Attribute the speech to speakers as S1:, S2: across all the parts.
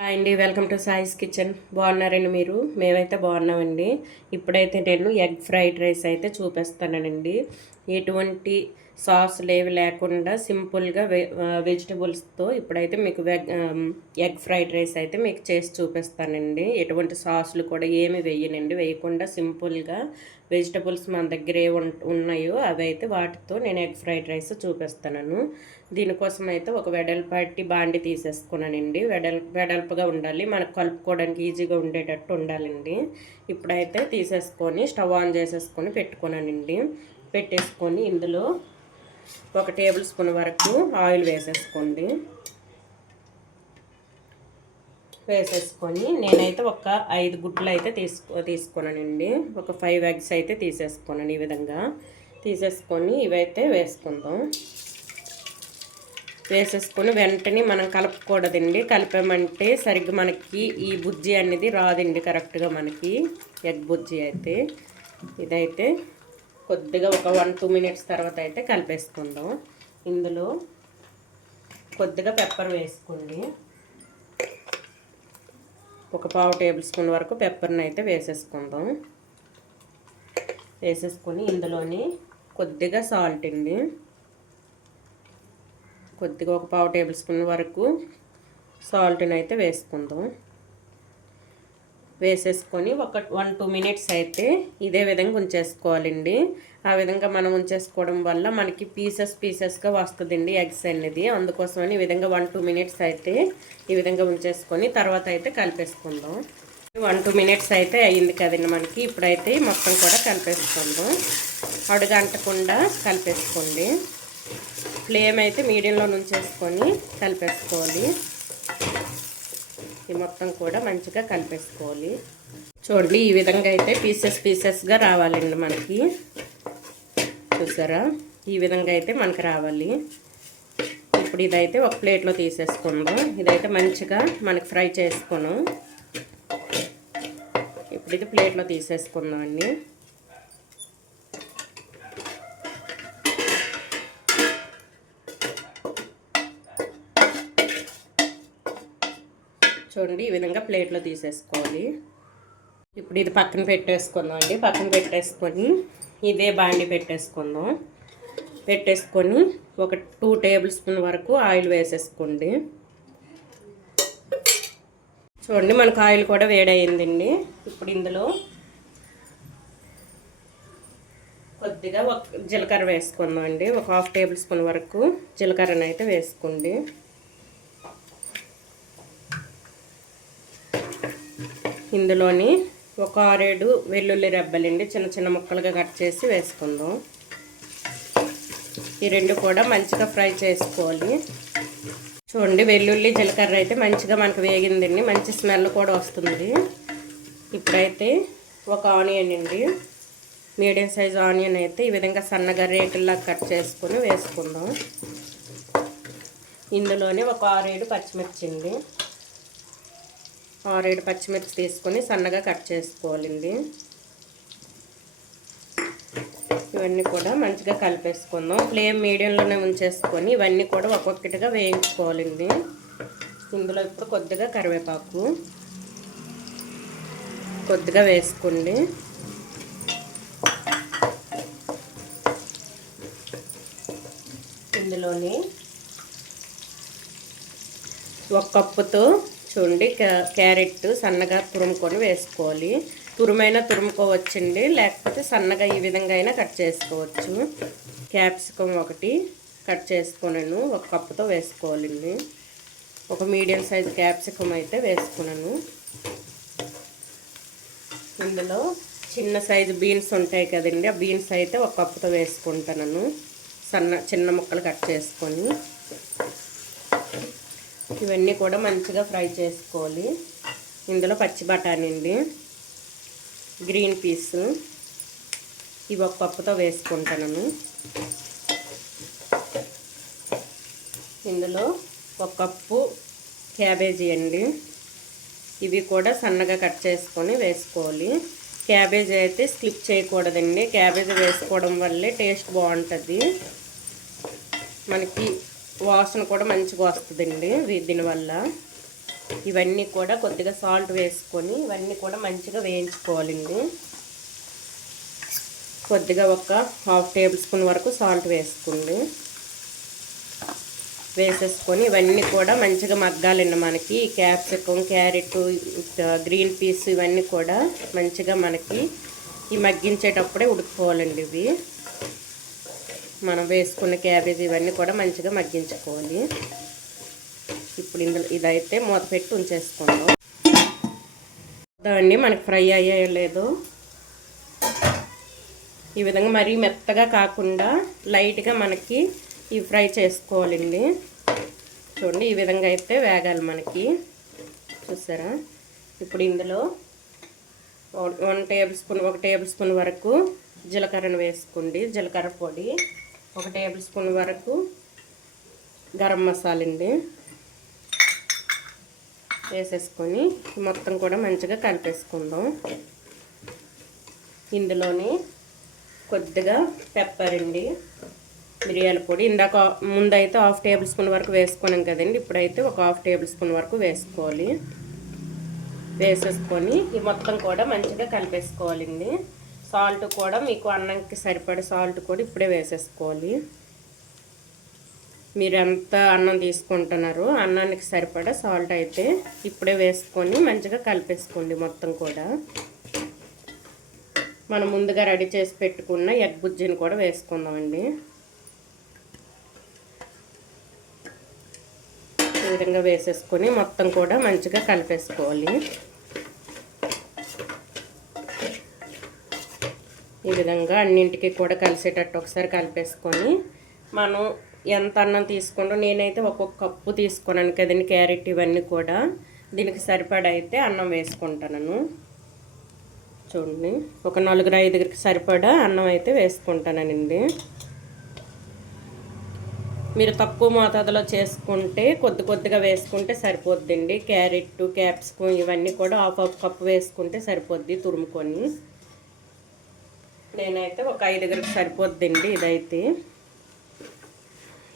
S1: Hi అండి welcome to సాయిస్ kitchen. బాగున్నారండి మీరు? మేమైతే బాగున్నామండి. ఇప్పుడైతే నేను ఎగ్ ఫ్రైడ్ రైస్ అయితే చూపిస్తానండి. ఎటువంటి సాసులు ఏవి లేకుండా సింపుల్గా వె వెజిటబుల్స్తో ఇప్పుడైతే మీకు వెగ్ ఎగ్ ఫ్రైడ్ రైస్ అయితే మీకు చేసి చూపిస్తానండి. ఎటువంటి సాసులు కూడా ఏమి వేయనండి. వేయకుండా సింపుల్గా వెజిటబుల్స్ మన దగ్గర ఏ ఉన్నాయో అవి అయితే వాటితో నేను ఎగ్ ఫ్రైడ్ రైస్ చూపిస్తాను దీనికోసం అయితే ఒక వెడల్పాటి బాండి తీసేసుకున్నానండి. వెడల్ వెడల్పుగా ఉండాలి. మనకు కలుపుకోవడానికి ఈజీగా ఉండేటట్టు ఉండాలండి. ఇప్పుడైతే తీసేసుకొని స్టవ్ ఆన్ చేసేసుకొని పెట్టుకున్నానండి. పెట్టేసుకొని ఇందులో ఒక టేబుల్ స్పూన్ వరకు ఆయిల్ వేసేసుకోండి. వేసేసుకొని నేనైతే ఒక ఐదు గుడ్లు అయితే తీసుకో తీసుకున్నానండి. ఒక ఫైవ్ ఎగ్స్ అయితే తీసేసుకున్నాను ఈ విధంగా. తీసేసుకొని ఇవైతే వేసుకుందాం. వేసేసుకొని వెంటనే మనం కలపకూడదండి. కలిపామంటే సరిగ్గా మనకి ఈ బుజ్జి అనేది రాదండి కరెక్ట్గా మనకి. ఎగ్ బుజ్జి అయితే. ఇదైతే కొద్దిగా ఒక వన్ టూ మినిట్స్ తర్వాత అయితే కలిపేసుకుందాం. ఇందులో కొద్దిగా పెప్పర్ వేసుకోండి. ఒక పావు టేబుల్ స్పూన్ వరకు పెప్పర్ని అయితే వేసేసుకుందాం. వేసేసుకొని ఇందులోని కొద్దిగా సాల్ట్ అండి. కొద్దిగా ఒక పావు టేబుల్ స్పూన్ వరకు సాల్ట్ని అయితే వేసుకుందాం. వేసేసుకొని ఒక వన్ టూ మినిట్స్ అయితే ఇదే విధంగా ఉంచేసుకోవాలండి. ఆ విధంగా మనం ఉంచేసుకోవడం వల్ల మనకి పీసెస్ పీసెస్గా వస్తుందండి ఎగ్స్ అనేది. అందుకోసమని ఈ విధంగా వన్ టూ మినిట్స్ అయితే ఈ విధంగా ఉంచేసుకొని తర్వాత అయితే కలిపేసుకుందాం. వన్ టూ మినిట్స్ అయితే అయ్యింది కదండి మనకి. ఇప్పుడైతే మొత్తం కూడా కలిపేసుకుందాం. అడుగంటకుండా కలిపేసుకోండి. ఫ్లేమ్ అయితే మీడియంలో ఉంచేసుకొని కలిపేసుకోవాలి. ఈ మొత్తం కూడా మంచిగా కలిపేసుకోవాలి. చూడండి ఈ విధంగా అయితే పీసెస్ పీసెస్గా రావాలండి మనకి. చూసారా? ఈ విధంగా అయితే మనకు రావాలి. ఇప్పుడు ఇదైతే ఒక ప్లేట్లో తీసేసుకుందాం. ఇదైతే మంచిగా మనకి ఫ్రై చేసుకున్నాం. ఇప్పుడు ఇది ప్లేట్లో తీసేసుకుందాం అండి. చూడండి ఈ విధంగా ప్లేట్లో తీసేసుకోవాలి. ఇప్పుడు ఇది పక్కన పెట్టేసుకుందాం అండి. పక్కన పెట్టేసుకొని ఇదే బాండి పెట్టేసుకుందాం. పెట్టేసుకొని ఒక టూ టేబుల్ స్పూన్ వరకు ఆయిల్ వేసేసుకోండి. చూడండి మనకు ఆయిల్ కూడా వేడయిందండి. ఇప్పుడు ఇందులో కొద్దిగా ఒక జీలకర్ర వేసుకుందాం అండి. ఒక హాఫ్ టేబుల్ స్పూన్ వరకు జీలకర్రను అయితే వేసుకోండి. ఇందులోని ఒక ఆరేడు వెల్లుల్లి రెబ్బలండి చిన్న చిన్న ముక్కలుగా కట్ చేసి వేసుకుందాం. ఈ రెండు కూడా మంచిగా ఫ్రై చేసుకోవాలి. చూడండి వెల్లుల్లి జీలకర్ర అయితే మంచిగా మనకు వేగిందండి మంచి స్మెల్ కూడా వస్తుంది. ఇప్పుడైతే ఒక ఆనియన్ అండి మీడియం సైజ్ ఆనియన్ అయితే ఈ విధంగా సన్నగా రేకుల్లా కట్ చేసుకొని వేసుకుందాం. ఇందులోనే ఒక ఆరేడు పచ్చిమిర్చి అండి. ఆరేడు పచ్చిమిర్చి తీసుకొని సన్నగా కట్ చేసుకోవాలండి. ఇవన్నీ కూడా మంచిగా కలిపేసుకుందాం. ఫ్లేమ్ మీడియంలోనే ఉంచేసుకొని ఇవన్నీ కూడా ఒక్కొక్కటిగా వేయించుకోవాలండి. ఇందులో ఇప్పుడు కొద్దిగా కరివేపాకు కొద్దిగా వేసుకోండి. ఇందులోని ఒక కప్పుతో చూడండి క్యారెట్ సన్నగా తురుముకొని వేసుకోవాలి. తురుమైనా తురుముకోవచ్చండి లేకపోతే సన్నగా ఈ విధంగా అయినా కట్ చేసుకోవచ్చు. క్యాప్సికం ఒకటి కట్ చేసుకున్నాను ఒక కప్పుతో వేసుకోవాలండి. ఒక మీడియం సైజ్ క్యాప్సికం అయితే వేసుకున్నాను ఇందులో చిన్న సైజు బీన్స్ ఉంటాయి కదండి ఆ బీన్స్ అయితే ఒక కప్పుతో వేసుకుంటాను సన్న చిన్న ముక్కలు కట్ చేసుకొని. ఇవన్నీ కూడా మంచిగా ఫ్రై చేసుకోవాలి. ఇందులో పచ్చి బఠానీ అండి గ్రీన్ పీస్ ఇవి ఒక పప్పుతో వేసుకుంటాను ఇందులో ఒక కప్పు క్యాబేజీ అండి. ఇవి కూడా సన్నగా కట్ చేసుకొని వేసుకోవాలి. క్యాబేజీ అయితే స్లిప్ చేయకూడదండి. క్యాబేజీ వేసుకోవడం వల్లే టేస్ట్ బాగుంటుంది. మనకి వాసన కూడా మంచిగా వస్తుందండి దీనివల్ల. ఇవన్నీ కూడా కొద్దిగా సాల్ట్ వేసుకొని ఇవన్నీ కూడా మంచిగా వేయించుకోవాలండి. కొద్దిగా ఒక హాఫ్ టేబుల్ స్పూన్ వరకు సాల్ట్ వేసుకోండి. వేసేసుకొని ఇవన్నీ కూడా మంచిగా మగ్గాలండి మనకి. క్యాప్సికం క్యారెట్ గ్రీన్ పీస్ ఇవన్నీ కూడా మంచిగా మనకి ఈ మగ్గించేటప్పుడే ఉడుకోవాలండి ఇవి. మనం వేసుకున్న క్యాబేజ్ ఇవన్నీ కూడా మంచిగా మగ్గించుకోవాలి. ఇప్పుడు ఇందులో ఇదైతే మూత పెట్టి ఉంచేసుకుందాం. దాన్ని మనకి ఫ్రై అయ్యాయో లేదో. ఈ విధంగా మరీ మెత్తగా కాకుండా లైట్గా మనకి ఇవి ఫ్రై చేసుకోవాలండి. చూడండి ఈ విధంగా అయితే వేగాలి మనకి. చూసారా? ఇప్పుడు ఇందులో వన్ టేబుల్ స్పూన్ ఒక టేబుల్ స్పూన్ వరకు జీలకర్రను వేసుకోండి. జీలకర్ర పొడి ఒక టేబుల్ స్పూన్ వరకు గరం మసాలా అండి. వేసేసుకొని మొత్తం కూడా మంచిగా కలిపేసుకుందాం. ఇందులోని కొద్దిగా పెప్పర్ అండి. మిరియాల పొడి. ఇందాక ముందైతే హాఫ్ టేబుల్ స్పూన్ వరకు వేసుకున్నాం కదండి. ఇప్పుడైతే ఒక హాఫ్ టేబుల్ స్పూన్ వరకు వేసుకోవాలి. వేసేసుకొని ఈ మొత్తం కూడా మంచిగా కలిపేసుకోవాలండి. సాల్ట్ కూడా మీకు అన్నంకి సరిపడే సాల్ట్ కూడా ఇప్పుడే వేసేసుకోవాలి. మీరు ఎంత అన్నం తీసుకుంటున్నారు అన్నానికి సరిపడా సాల్ట్ అయితే ఇప్పుడే వేసుకొని మంచిగా కలిపేసుకోండి మొత్తం కూడా. మనం ముందుగా రెడీ చేసి పెట్టుకున్న ఎగ్ బుజ్జిని కూడా వేసుకుందామండి. ఈ విధంగా వేసేసుకొని మొత్తం కూడా మంచిగా కలిపేసుకోవాలి. ఈ విధంగా అన్నింటికి కూడా కలిసేటట్టు ఒకసారి కలిపేసుకొని మనం ఎంత అన్నం తీసుకుంటూ నేనైతే ఒక్కొక్క కప్పు తీసుకున్నాను కదండి క్యారెట్ ఇవన్నీ కూడా. దీనికి సరిపడా అయితే అన్నం వేసుకుంటాను చూడండి ఒక నలుగురు ఐదుగురికి సరిపడా అన్నం అయితే వేసుకుంటానండి మీరు తక్కువ మోతాదులో చేసుకుంటే కొద్ది కొద్దిగా వేసుకుంటే సరిపోద్దండి. క్యారెట్ క్యాప్సికం ఇవన్నీ కూడా హాఫ్ హాఫ్ కప్పు వేసుకుంటే సరిపోద్ది తురుముకొని. నేనైతే ఒక ఐదుగురికి సరిపోద్దండి ఇదైతే.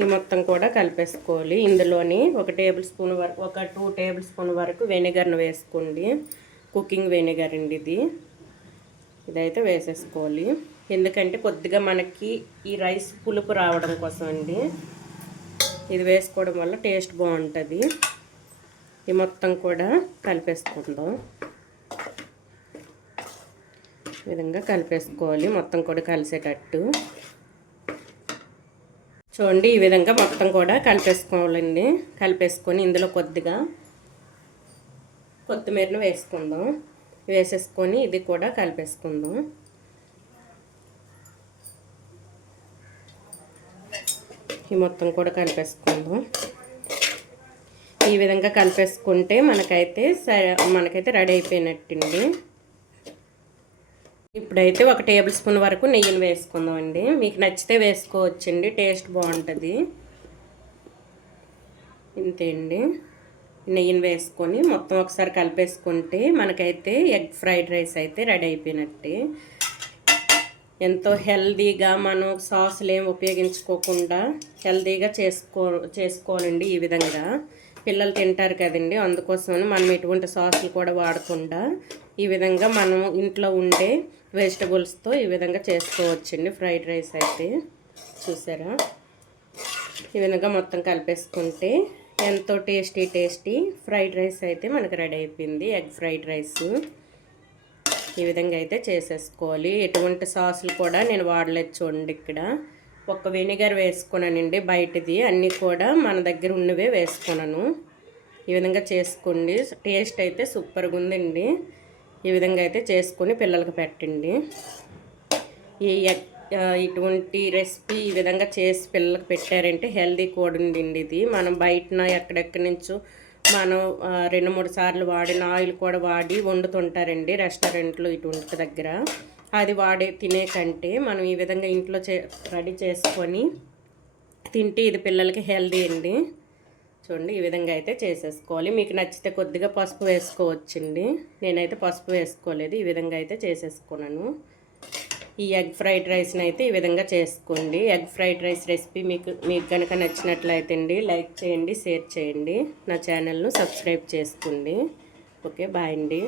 S1: ఈ మొత్తం కూడా కలిపేసుకోవాలి. ఇందులోని ఒక టేబుల్ స్పూన్ వరకు ఒక టూ టేబుల్ స్పూన్ వరకు వెనిగర్ను వేసుకోండి. కుకింగ్ వెనిగర్ అండి ఇది. ఇదైతే వేసేసుకోవాలి. ఎందుకంటే కొద్దిగా మనకి ఈ రైస్ పులుపు రావడం కోసం అండి. ఇది వేసుకోవడం వల్ల టేస్ట్ బాగుంటుంది. ఈ మొత్తం కూడా కలిపేసుకుందాం. విధంగా కలిపేసుకోవాలి. మొత్తం కూడా కలిసేటట్టు. చూడండి ఈ విధంగా మొత్తం కూడా కలిపేసుకోవాలండి. కలిపేసుకొని ఇందులో కొద్దిగా కొత్తిమీరను వేసుకుందాం. వేసేసుకొని ఇది కూడా కలిపేసుకుందాం. ఈ మొత్తం కూడా కలిపేసుకుందాం. ఈ విధంగా కలిపేసుకుంటే మనకైతే మనకైతే రెడీ అయిపోయినట్టండి. ఇప్పుడైతే ఒక టేబుల్ స్పూన్ వరకు నెయ్యిని వేసుకుందామండి. మీకు నచ్చితే వేసుకోవచ్చండి టేస్ట్ బాగుంటుంది. ఇంతే అండి. నెయ్యిని వేసుకొని మొత్తం ఒకసారి కలిపేసుకుంటే మనకైతే ఎగ్ ఫ్రైడ్ రైస్ అయితే రెడీ అయిపోయినట్టే. ఎంతో హెల్దీగా మనం సాసులు ఏం ఉపయోగించుకోకుండా హెల్దీగా చేసుకో చేసుకోవాలండి ఈ విధంగా. పిల్లలు తింటారు కదండి అందుకోసమని మనం ఎటువంటి సాసులు కూడా వాడకుండా ఈ విధంగా మనం ఇంట్లో ఉండే వెజిటబుల్స్తో ఈ విధంగా చేసుకోవచ్చండి. ఫ్రైడ్ రైస్ అయితే. చూసారా? ఈ విధంగా మొత్తం కలిపేసుకుంటే ఎంతో టేస్టీ టేస్టీ ఫ్రైడ్ రైస్ అయితే మనకు రెడీ అయిపోయింది. ఎగ్ ఫ్రైడ్ రైస్ ఈ విధంగా అయితే చేసేసుకోవాలి. ఎటువంటి సాసులు కూడా నేను వాడలేదు చూడండి ఇక్కడ. ఒక వెనిగర్ వేసుకున్నానండి బయటది. అన్నీ కూడా మన దగ్గర ఉన్నవే వేసుకున్నాను. ఈ విధంగా చేసుకోండి. టేస్ట్ అయితే సూపర్గా ఉందండి. ఈ విధంగా అయితే చేసుకొని పిల్లలకు పెట్టండి. ఈ ఇటువంటి రెసిపీ ఈ విధంగా చేసి పిల్లలకు పెట్టారంటే హెల్దీ కూడా ఉందండి ఇది. మనం బయటన ఎక్కడెక్కడి నుంచో మనం రెండు మూడు సార్లు వాడిన ఆయిల్ కూడా వాడి వండుతుంటారండి రెస్టారెంట్లు ఇటువంటి దగ్గర. అది వాడే తినే కంటే మనం ఈ విధంగా ఇంట్లో చే రెడీ చేసుకొని తింటే ఇది పిల్లలకి హెల్దీ అండి. చూడండి ఈ విధంగా అయితే చేసేసుకోవాలి. మీకు నచ్చితే కొద్దిగా పసుపు వేసుకోవచ్చండి. నేనైతే పసుపు వేసుకోలేదు ఈ విధంగా అయితే చేసేసుకున్నాను. ఈ ఎగ్ ఫ్రైడ్ రైస్ని అయితే ఈ విధంగా చేసుకోండి. ఎగ్ ఫ్రైడ్ రైస్ రెసిపీ మీకు మీకు కనుక నచ్చినట్లయితే అండి లైక్ చేయండి షేర్ చేయండి. నా ఛానల్ను సబ్స్క్రైబ్ చేసుకోండి. ఓకే బాయ్ అండి.